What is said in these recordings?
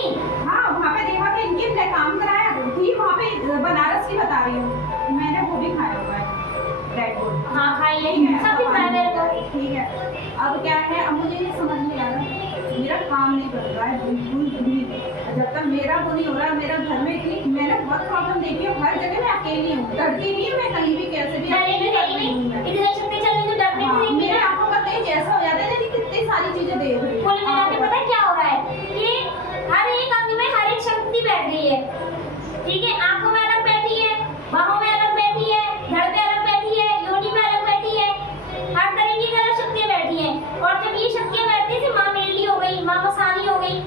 थी? हाँ वहाँ पे देखा कि इनकी ने काम कराया थी वहाँ पे, बनारस की बता रही हूँ मैंने, वो भी खाया हुआ है रेड बुल। हाँ खाइए, ठीक है, सब अब खाया मेरे को। ठीक है, अब क्या है, अब मुझे ये समझ नहीं आ रहा, मेरा काम नहीं कर रहा है बिल्कुल भी, जब तक मेरा वो नहीं हो रहा, मेरा घर में इतनी, मैंने बहुत प्रॉब्लम देखी है, हर जगह मैं अकेली हूँ, डरती नहीं हूँ मैं कहीं भी, कैसे भी अकेली करती हूँ मैं। इतनी शक्ति चल रही तो डरने हाँ, नहीं मेरे आंखों का तेज ऐसा हो जाता है कि कितनी सारी चीजें देख रही कुल मिला के पता है क्या हो रहा है कि हर एक अंग में हर एक शक्ति बैठ गई है, ठीक है। आंखों में अलग बैठी है, बाहों में अलग बैठी है, धड़ में अलग बैठी है, योनि में अलग बैठी है, हर तरीके की अलग शक्तियां बैठी हैं। और जब ये शक्तियां बैठती है, माँ मेली हो गई, माँ मसानी हो गई,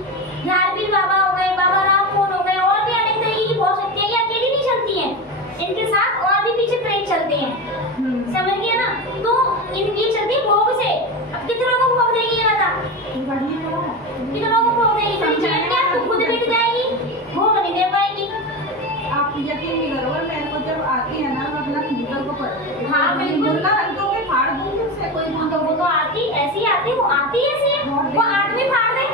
झारपीर बाबा हो गए, बाबा रामपुर हो गए, और भी अनेक तरीके की बहुत शक्तियां, ये अकेली नहीं चलती हैं, इनके साथ और भी पीछे प्रेत चलते हैं, समझ गया ना। तो ये चलती है भोग से। अब कितने लोगों को भोग देगी ये बता, कितने लोगों को भोग देगी? तेरी जेब क्या तू खुद मिट जाएगी, भोग नहीं दे पाएगी। आप यकीन नहीं करोगे, मेरे को जब आती है ना, मैं अपना फिजिकल को पढ़ती हूँ। हाँ, बिल्कुल। मुर्गा रख दोगे, फाड़ दूंगी उससे, कोई तो वो तो आती ऐसी ही आती, वो आती ऐसी है, वो आदमी फाड़ दे।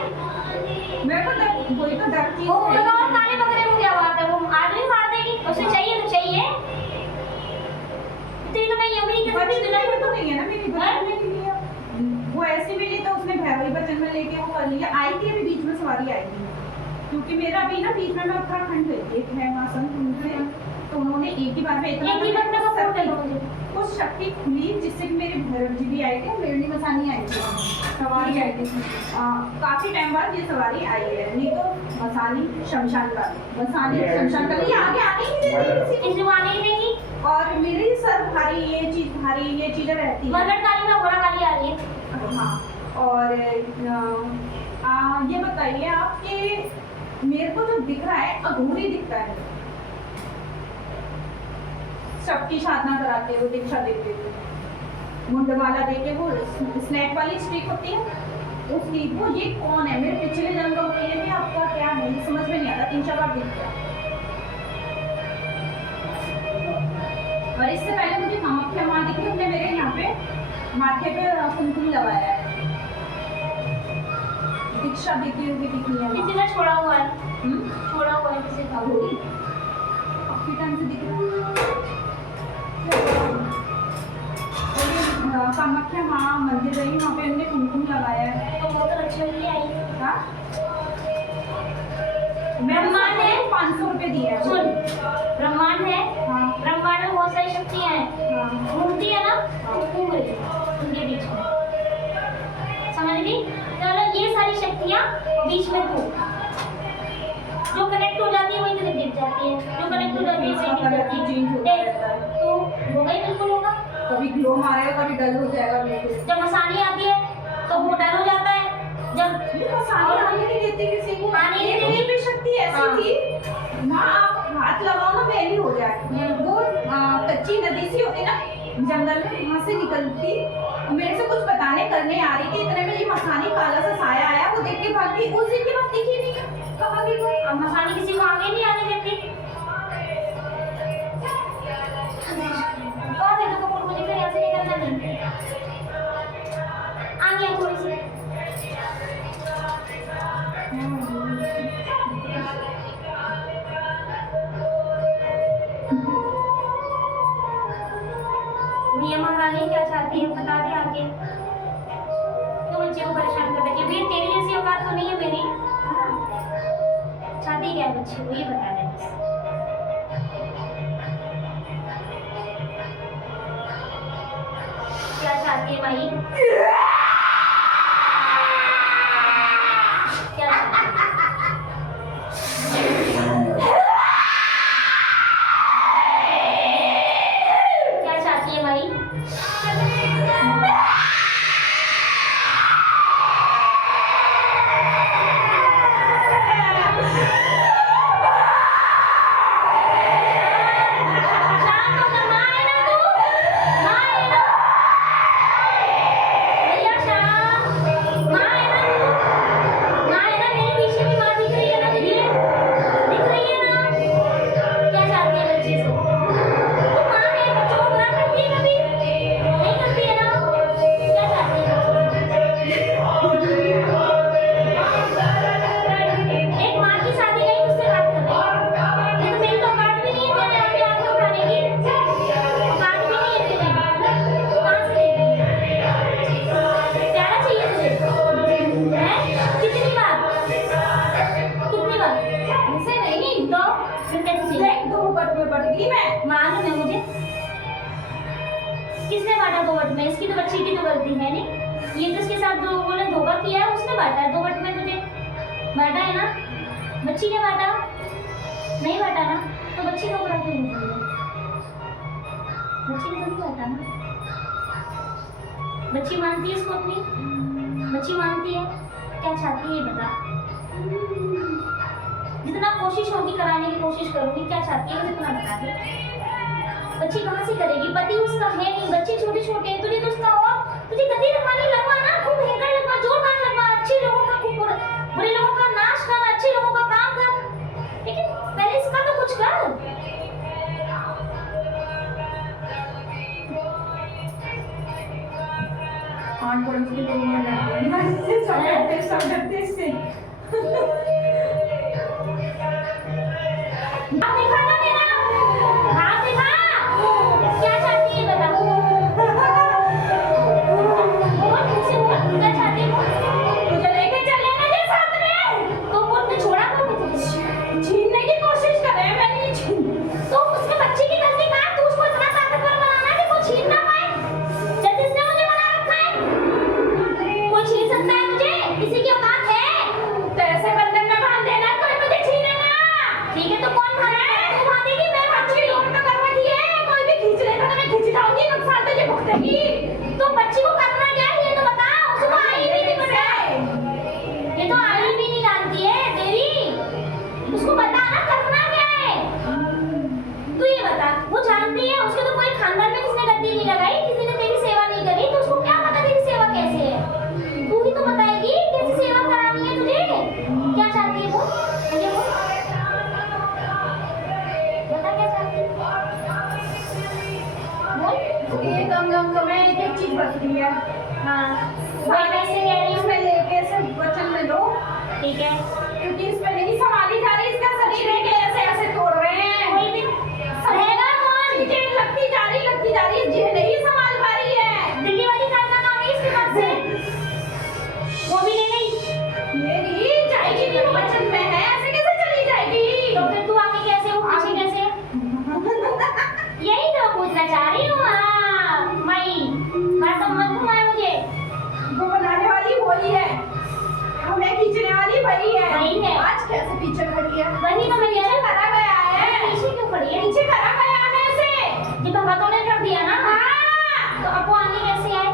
मेरे को डर, वही तो डर चीज वो है। मुर्गा और काले बकरे को क्या बात है, वो आदमी फाड़ देगी, उसे चाहिए तो चाहिए। तो मैं ये भी नहीं कह सकती बचपन में तो नहीं है ना मेरी, बचपन में नहीं लिया वो, ऐसे भी नहीं, तो उसने भैरवी बचन में लेके वो कर लिया, आई थी अभी बीच में सवारी आई थी, क्योंकि मेरा भी ना बीच में मैं उत्तराखंड गई थी, एक है वहाँ संत उनसे, तो उन्होंने एक ही बार में इतना एक ही बार में फोन कर लो मुझे, कुछ शक्ति खुली जिससे कि मेरे भैरव जी भी आए थे, मेरी मसानी आई थी, सवारी आई थी, काफी टाइम बाद ये सवारी आई है, नहीं तो मसानी शमशान वाली, मसानी शमशान का ये आगे आने ही नहीं देती किसी इस जमाने ही देगी। को। और मेरी सर भारी, ये चीज भारी, ये चीजें रहती है। मरघट काली में घोड़ा काली आ रही है। हाँ, और ये बताइए आप कि मेरे को जो दिख रहा है अधूरी दिखता है, सबकी साधना कराते हुए, दीक्षा देते हुए, मुंडमाला देके, वो स्नैक वाली स्टिक होती है उसकी, वो ये कौन है? मेरे पिछले जन्म का वो ये भी आपका क्या है, ये समझ में नहीं आता, 3-4 बार दिख गया। और इससे पहले मुझे कामाख्या माँ दिखी, उन्होंने मेरे यहाँ पे माथे पे कुमकुम लगाया है, दीक्षा देती हुई दिखी है। किसी ने छोड़ा हुआ है, छोड़ा हुआ है किसी का। अघोरी काफी टाइम से दिख रहा है। कामाख्या माँ मंदिर गई, वहाँ पे उन्होंने कुमकुम लगाया है। तो वो तो लक्ष्मी के लिए आई है। हाँ? ब्रह्मांड है, 500 रुपए दिए हैं। सुन, ब्रह्मांड है, हाँ ब्रह्मांड में बहुत सारी शक्तियाँ हैं, हाँ घूमती है ना, तो घूम रही है उनके बीच में, समझ ली? चलो ये सारी शक्तियाँ बीच में घूम, जो कनेक्ट हो जाती है वही तो दिख जाती है, जो कनेक्ट हो जाती है वही दिख जाती है। चेंज होता देख, रहता है, तो होगा ही, बिल्कुल होगा। कभी ग्लो मारेगा, कभी डल हो जाएगा बिल्कुल। जब मसानी आती है तो वो डर हो जाता है, जब ये मसानी आने नहीं देती किसी को, आने नहीं एक देती। भी शक्ति ऐसी हाँ। थी, माँ आप हाथ लगाओ ना मैली हो जाए, वो कच्ची नदी सी होती ना जंगल में, वहाँ से निकलती, मेरे से कुछ बताने करने आ रही थी, इतने में ये मसानी काला सा साया आया, वो देख के भाग गई, उस दिन के बाद दिखी नहीं है, कहाँ गई वो? अब मसानी किसी को आगे नहीं आने देती। कौन है तो कपूर, मुझे फिर ऐसे निकलना नहीं, आ गया थोड़ी सी। ये महारानी क्या चाहती है बता दे आगे, क्यों बच्चे को परेशान कर रही है? भैया तेरी जैसी औकात तो नहीं है मेरी, चाहती क्या है बच्चे को, ये बता दे बस। क्या चाहती है भाई, क्या चाहती है? क्या चाहती है भाई? शांत होकर, माँ है ना तू, माँ है ना? बट गई मैं। मालूम है मुझे। किसने बांटा 2 बट में? इसकी तो बच्ची की तो गलती है नहीं। ये तो इसके साथ जो लोगों ने धोखा किया है उसने बांटा है 2 बट में तुझे। बांटा है ना? बच्ची ने बांटा? नहीं बांटा ना? तो बच्ची को बुरा क्यों नहीं बोल रही? बच्ची ने तो नहीं बांटा ना? बच्ची मानती है इसको अपनी? बच्ची मानती है? क्या चाहती है ये बता। जितना कोशिश होगी कराने की कोशिश करूंगी, क्या चाहती है मुझे इतना बता दे। बच्ची कहाँ से करेगी? पति उसका है नहीं, बच्चे छोटे छोटे हैं, तुझे तो उसका और तुझे गद्दी लगवानी लगवा ना, खूब भयंकर लगवा, जोरदार लगवा, अच्छे लोगों का खूब बुरे लोगों का नाश कर, अच्छे लोगों का काम कर, लेकिन पहले इसका तो कुछ कर। आठ पड़ोस के लोग मर जाते हैं, सब डरते इससे। हाथ दिखा ना मेरा, हाथ दिखा, क्या चाहती है बता। बोल मुझसे बोल, क्या चाहती है बोल। मुझे लेके चले ना ये साथ में। तो बोल मैं छोड़ा कौन तुझे? छीनने की कोशिश कर रहे हैं, मैं नहीं छीन। तो उसमें बच्चे की गलती कहाँ है? तू उसको इतना ताकतवर बनाना कि वो छीन ना पाए। जब इसने मुझे बना रखा है, कोई छीन सकता है मुझे? किसी की औकात है? तो ऐसे बंधन में बांध देना, कोई मुझे छीने ना। ठीक है तो कौन बांधेगा? तू बांधेगी, मैं अच्छी बांधूंगी। लोग तो कर रखी है, कोई भी खींच लेता तो मैं खींच जाऊंगी, नुकसान तुझे भुगतेगी। तो बच्ची को करना क्या है ये तो बता। उसको आई भी नहीं पता, ये तो आई भी नहीं जानती है देवी। उसको बता ना करना क्या है। तू ये बता, वो जानती है उसके तो कोई खानदान में किसने गद्दी नहीं लगाई, किसी ने तेरी सेवा नहीं करी, तो उसको क्या पता तेरी सेवा कैसे है। तू ही तो बताएगी कैसी सेवा करानी है तुझे। क्या चाहती है वो मुझे वो बता, क्या चाहती है बोल। ये गम में एक एक चीज बच रही है। हाँ मैं कैसे कह रही हूँ? इसमें लेके से वचन में लो, ठीक है क्योंकि इसमें नहीं संभाली जा रही, इसका शरीर है कि ऐसे ऐसे तोड़ रहे हैं। कोई भी रहेगा कौन? चीजें लगती जा रही है, ये नहीं संभाल पा रही है। दिल्ली वाली कारखाना आ गई इसके पास से, वो भी ले गई। ये नहीं जाएगी, भी वो वचन में है, ऐसे कैसे चली जाएगी। तो फिर तू आगे कैसे, वो पीछे कैसे? यही तो पूछना चाह रही हूँ। हाँ मई बात तो मत घुमाए मुझे। वो बनाने वाली वही है, हमें खींचने वाली वही है। वही है। आज कैसे पीछे खड़ी है, वही तो मैं कह रही हूँ। करा गया है, पीछे क्यों खड़ी है? पीछे करा गया है ऐसे। ये भगतों ने कर दिया ना, हाँ। तो अब वो आगे कैसे आए?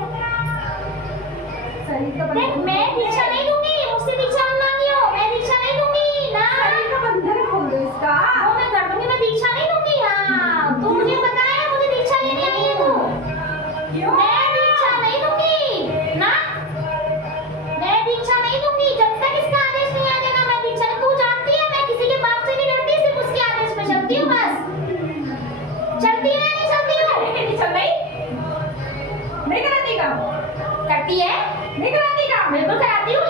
शरीर का देख मैं दीक्षा नहीं दूंगी, मुझसे दीक्षा मत मांगियो, मैं दीक्षा नहीं दूंगी ना। शरीर का बंधन खोल दो इसका। वो मैं कर दूंगी, मैं दीक्षा नहीं दूंगी। हाँ तू मुझे पता है मुझे दीक्षा लेने आई है तू। क्यों? मैं दीक्षा नहीं दूंगी ना, मैं दीक्षा नहीं दूंगी जब तक इसका आदेश नहीं आ जाएगा। मैं दीक्षा नहीं, तू जानती है मैं किसी के बाप से नहीं डरती, सिर्फ उसके आदेश पे चलती हूँ बस। चलती है नहीं चलती हूँ? लेके नहीं चल रही, नहीं कराती काम, करती है, नहीं कराती काम। बिल्कुल कराती हूँ।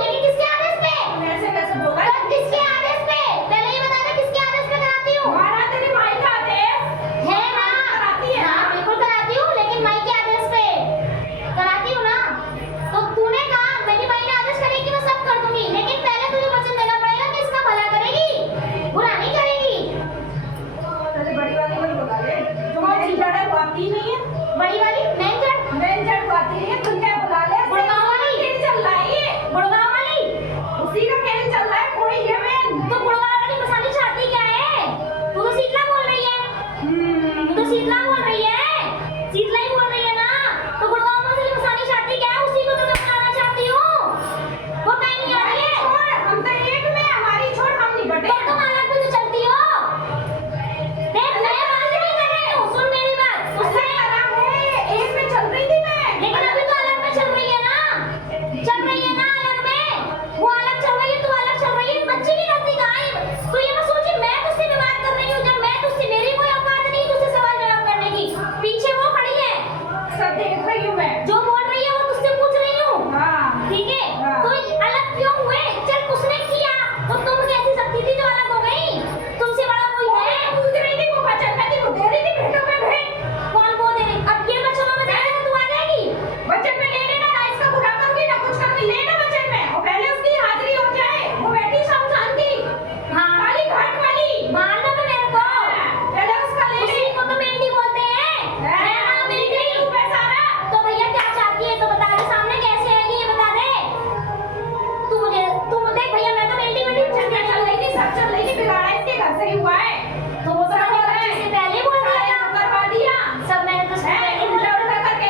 सही हुआ है? तो वो सब सब हो रहा है। इससे पहले बोल दिया सारे था। करवा दिया सब मैंने तो है, उल्टा उल्टा करके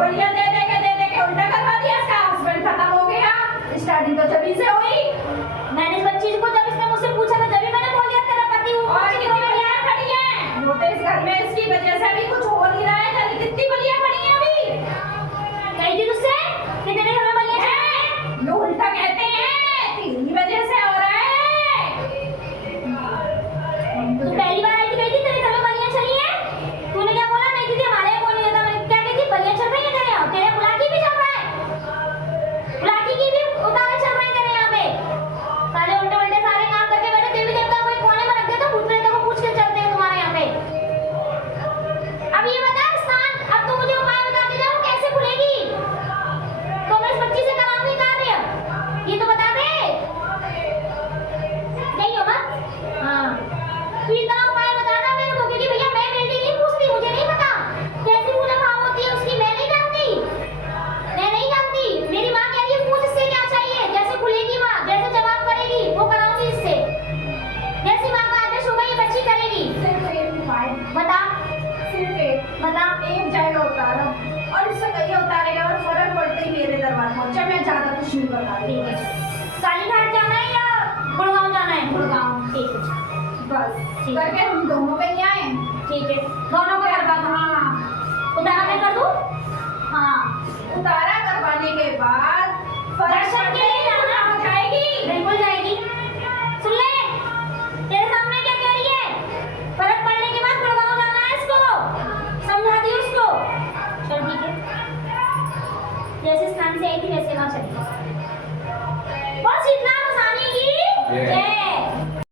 बढ़िया दे दे के उल्टा करवा दिया। इसका हस्बैंड खत्म हो गया। स्टार्टिंग तो जब से हुई। मैंने इस बच्ची को जब इसने मुझसे पूछा था जब मैंने बोल दिया तेरा पति और कितनी बलियां खड़ी हैं? वो तो इस घर में इसकी वजह से अभी कुछ हो नहीं रहा है। जाने कितनी बलियां खड़ी हैं अभी। कही थी तुझसे कि तेरे घर में बलियां चल रही हैं? लोग उल्टा कहते हैं तेरी वजह से हो रहा है। तू पहली बार आई थी कही थी तेरे घर में बलियां चली हैं? तूने क्या बोला? नहीं दीदी हमारे यहाँ बोल नहीं था। मैंने क्या कही थी? बलियां चल रही हैं तेरे यहाँ? तेरे बुलाकी भी चल रहा है, बुलाकी की भी उतारे चल रहे हैं तेरे यहाँ पे। सारे उल्टे उल्टे सारे काम करके बैठे। देवी देवता को एक कोने में रख दे तो भूत प्रेतों को पूछ के चलते हैं तुम्हारे यहाँ पे। अब ये बता स्थान, अब तू मुझे उपाय बता दे वो कैसे खुलेगी? तो मैं इस बच्ची से कराऊंगी कार्य, ये तो बता दे। नहीं होगा? हाँ, तू इतना उपाय बता ना मेरे को, क्योंकि भैया मैं बेटी नहीं पूछती, मुझे नहीं पता कैसी पूजा भाव होती है उसकी। मैं नहीं जानती, मैं नहीं जानती। मेरी माँ कह रही है पूछ इससे क्या चाहिए, जैसे खुलेगी माँ, जैसे जवाब करेगी वो कराऊंगी इससे। जैसी माँ का आदेश होगा ये बच्ची करेगी। सिर्फ एक उपाय, बता सिर्फ एक बता। एक जाएगा उतारा और इससे कहीं उतारेगा और फर्क पड़ते ही मेरे दरबार पहुंचा। मैं ज्यादा कुछ नहीं बता रही। ठीक है, कालीघाट जाना है या गुड़गांव जाना है? गुड़गांव, ठीक है। बस ठीक। करके हम दोनों पे ही आए। ठीक है, दोनों को करवा दूंगी। हाँ उतारा मैं कर दूं? हाँ, उतारा